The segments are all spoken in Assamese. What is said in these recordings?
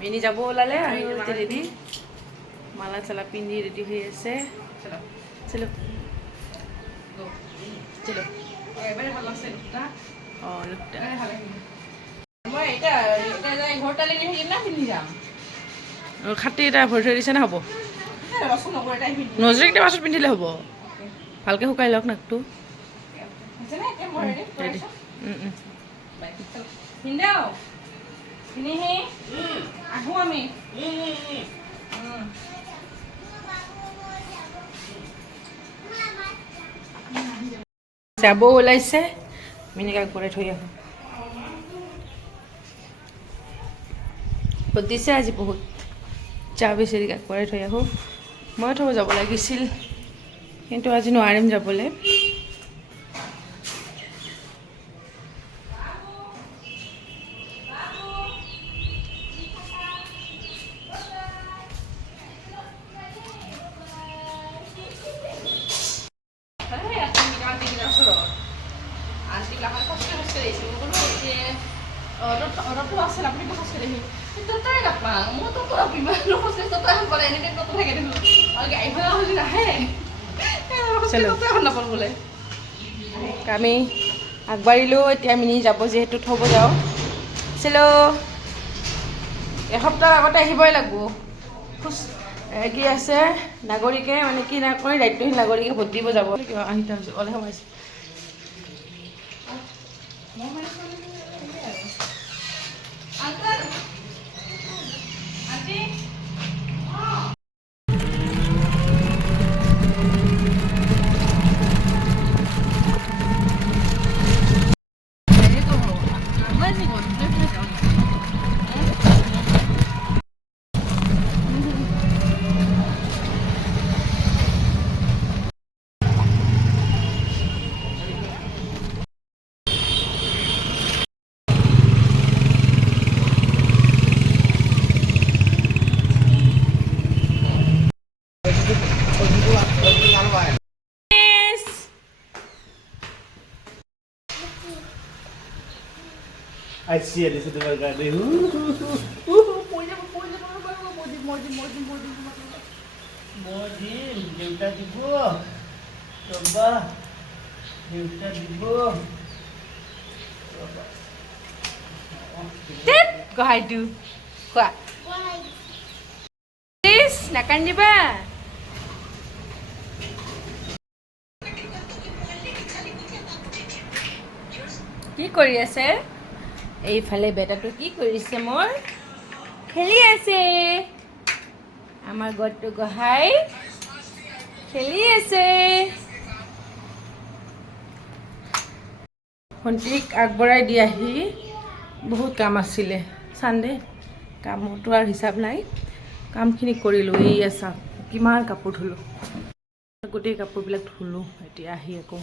মিনি যাব ওলালে আৰু ৰেডি মালা চালা পিন্ধি ৰেডি হৈ আছে চলো চলো খাটি এটা ভৰি থৈ দিছে নে হ'ব নজৰিকেইটা পাছত পিন্ধিলে হ'ব ভালকৈ শুকাই লওক নাকটো আহো আমি যাব ওলাইছে মিনিকাক পৰাই থৈ আহোঁ দিছে আজি বহুত চা বেচেৰিকাক পৰাই থৈ আহোঁ মই থ'ব যাব লাগিছিল কিন্তু আজি নোৱাৰিম যাবলৈ আমি আগবাঢ়িলোঁ এতিয়া মিনি যাব যিহেতু থ'ব যাওঁ চিলো এসপ্তাহ আগতে আহিবই লাগিব কি আছে নাগৰিকে মানে কি নকৰি দায়িত্বহীন নাগৰিকে ভোট দিব যাব কিবা আহি ওলাই সোমাইছে I see it. This is the one guy. Modin, kita tibu. Coba, kita tibu. Tip, go ahead do. What? Please, nakan di ba? কি কৰি আছে এইফালে বেটাটো কি কৰিছে মোৰ খেলি আছে আমাৰ গটটো গহাই খেলি আছে ভণ্টিক আগবঢ়াই দি আহি বহুত কাম আছিলে চানডে কামতো আৰু হিচাপ নাই কামখিনি কৰিলোঁ এই চাওক কিমান কাপোৰ ধুলোঁ গোটেই কাপোৰবিলাক ধুলোঁ এতিয়া আহি আকৌ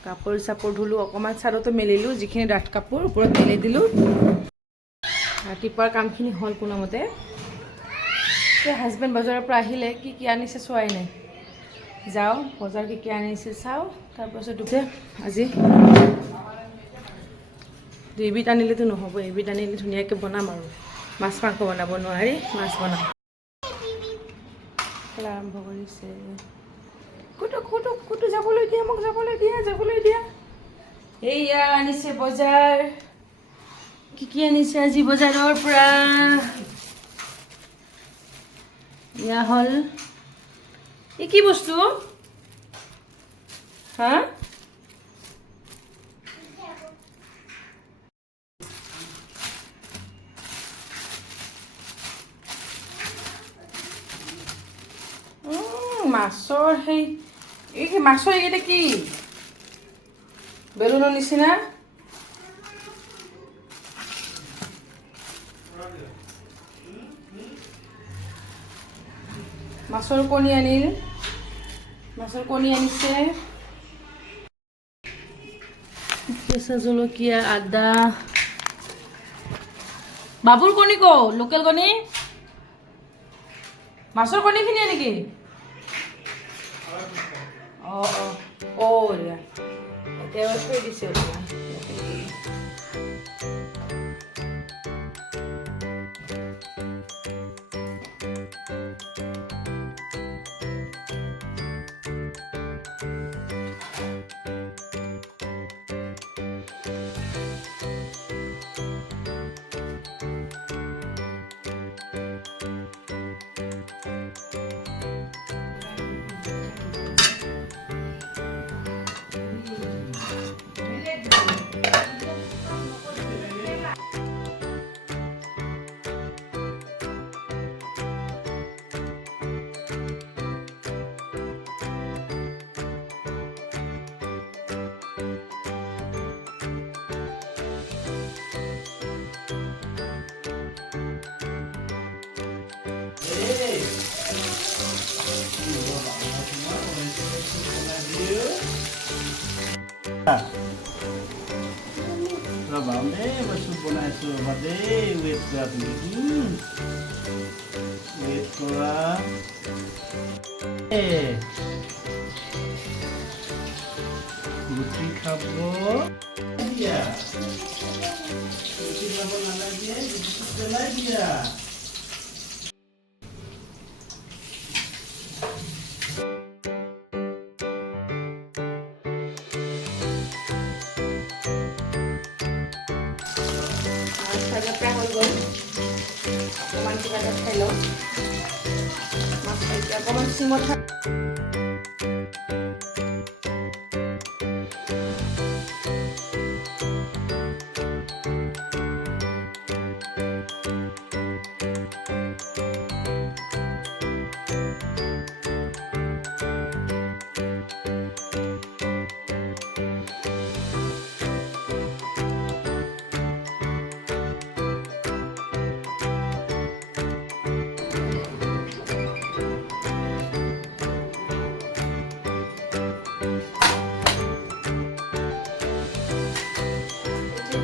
কাপোৰ চাপোৰ ধুলোঁ অকণমান চাদতো মেলিলোঁ যিখিনি ডাঠ কাপোৰ ওপৰত মেলি দিলোঁ ৰাতিপুৱাৰ কামখিনি হ'ল কোনোমতে এতিয়া হাজবেণ্ড বজাৰৰ পৰা আহিলে কি কি আনিছে চোৱাই নাই যাওঁ বজাৰ কি কি আনিছে চাওঁ তাৰপাছত দুখে আজি দুইবিধ আনিলেতো নহ'ব এবিধ আনিলে ধুনীয়াকৈ বনাম আৰু মাছ মাংস বনাব নোৱাৰি মাছ বনাম আৰম্ভ কৰিছে কুটু যাবলৈ দিয়া মোক যাবলৈ দিয়া এইয়া আনিছে বজাৰ কি আনিছে আজি বজাৰৰ পৰা এয়া হ'ল এই কি বস্তু হা মাছৰ সেই এই কি মাছৰ এইকেইটা কি বেলুনৰ নিচিনা মাছৰ কণী আনিছে কেঁচা জলকীয়া আদা বাবুৰ কণী ক লোকেল কণী মাছৰ কণীখিনিয়ে নেকি এতিয়া থৈ দিছে নাপাওঁ দেই মই চুপ বনাইছোঁ ৰ'বা দেই ৱেইট কৰা তুমি ৱেইট কৰা ৰুটি খাব দিয়া ৰুটি খাব নালাগে ৰুটিটো পেলাই দিয়া ভাজা প্ৰায় হৈ গ'ল অকণমান কিবা এটা খাই লওঁ মাছ এতিয়া অকণমান চিমত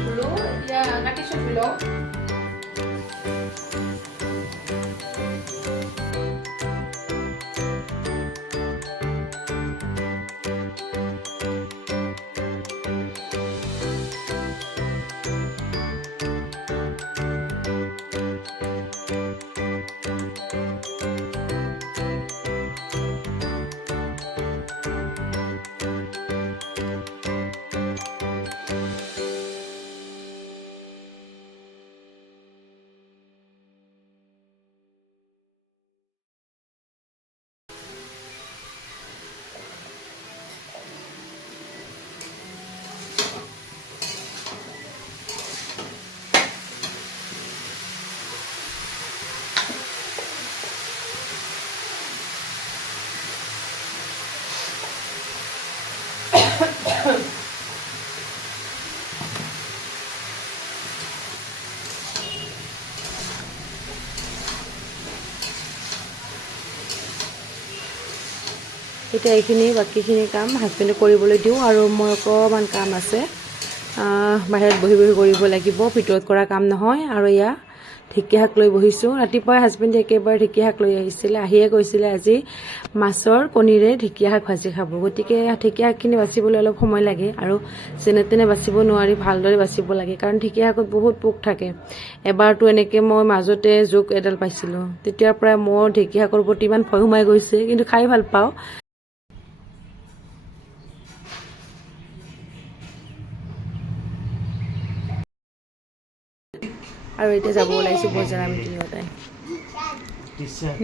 ধুলো এতিয়া কাটিছোঁ ধুলো এতিয়া এইখিনি বাকীখিনি কাম হাজবেণ্ডে কৰিবলৈ দিওঁ আৰু মোৰ অকণমান কাম আছে বাহিৰত বহি বহি কৰিব লাগিব ভিতৰত কৰা কাম নহয় আৰু এয়া ঢেকীয়া শাক লৈ বহিছোঁ ৰাতিপুৱাই হাজবেণ্ডে একেবাৰে ঢেকীয়া শাক লৈ আহিছিলে আহিয়ে কৈছিলে আজি মাছৰ কণীৰে ঢেকীয়া শাক ভাজি খাব গতিকে ঢেকীয়া শাকখিনি বাচিবলৈ অলপ সময় লাগে আৰু যেনে তেনে বাচিব নোৱাৰি ভালদৰে বাচিব লাগে কাৰণ ঢেকীয়া শাকত বহুত পোক থাকে এবাৰতো এনেকৈ মই মাজতে জোক এডাল পাইছিলোঁ তেতিয়াৰ পৰাই মোৰ ঢেকীয়া শাকৰ প্ৰতি ইমান ভয় সোমাই গৈছে কিন্তু খাই ভাল পাওঁ আৰু এতিয়া যাব ওলাইছোঁ বজাৰ আমি তিনিওটাই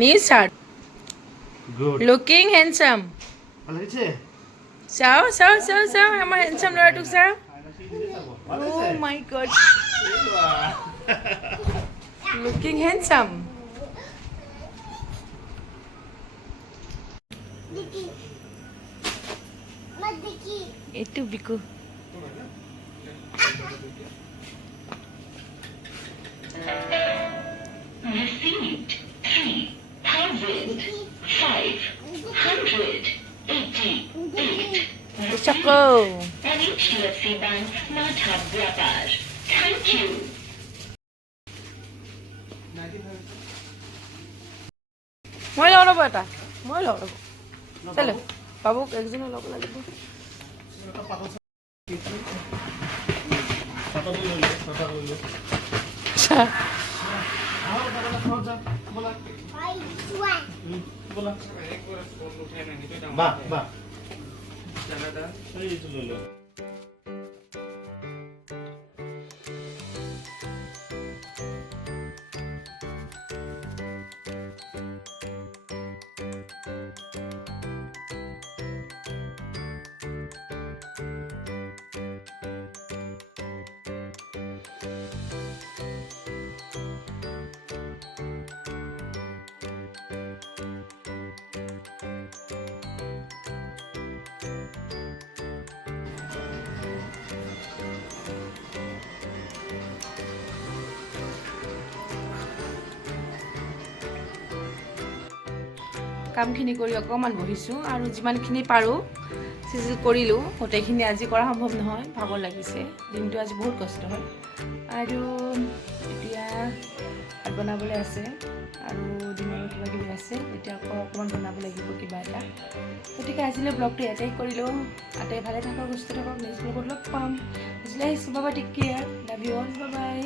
new shirt good looking handsome ভাল লাগিছে চাওঁ চাওঁ চাওঁ চাওঁ আমাৰ হেণ্ডচাম ল'ৰাটোক চাওঁ অ' মাই গড লুকিং হেণ্ডচাম এইটো বিকু Received 3,588 Choco. and HDFC Bank Smart Hub Vyapar. Thank you. মই লওঁ ৰ'ব এটা মই লওঁ ৰ'ব চালে বাবুক একজনে ল'ব লাগিব বাহ বাহ এইটো লৈ ল কামখিনি কৰি অকণমান বহিছোঁ আৰু যিমানখিনি পাৰোঁ চিজিল কৰিলোঁ গোটেইখিনি আজি কৰা সম্ভৱ নহয় ভাগৰ লাগিছে দিনটো আজি বহুত কষ্ট হ'ল আৰু এতিয়া ভাত বনাবলৈ আছে আৰু দিনৰ কিবা কিবি আছে এতিয়া আকৌ অকণমান বনাব লাগিব কিবা এটা গতিকে আজিলৈ ব্লগটো ইয়াতেই কৰিলোঁ তাতে ভালে থাকক সুস্থ থাকক নেক্সট ব্লগত লগ পাম আজিলৈ আহিছোঁ বাবা take care love you all bye by